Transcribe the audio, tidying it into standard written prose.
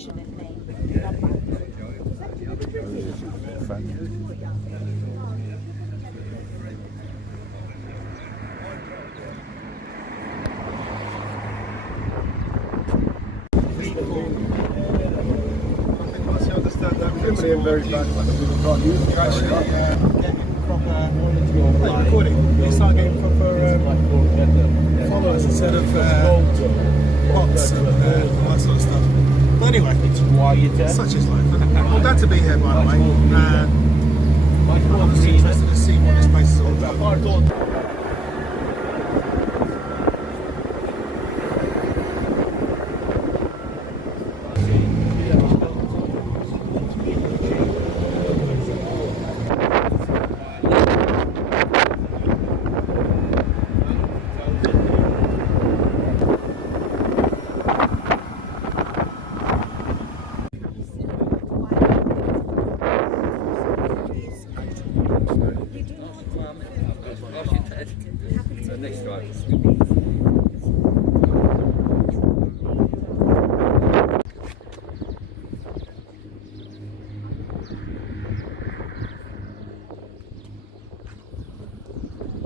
unfortunately. Very bad. Recording. You start getting proper followers instead of bots and all that sort of stuff. But anyway, such is life. Well, glad to be here, by the way. I'm just interested to see what this place is all about. Next guy.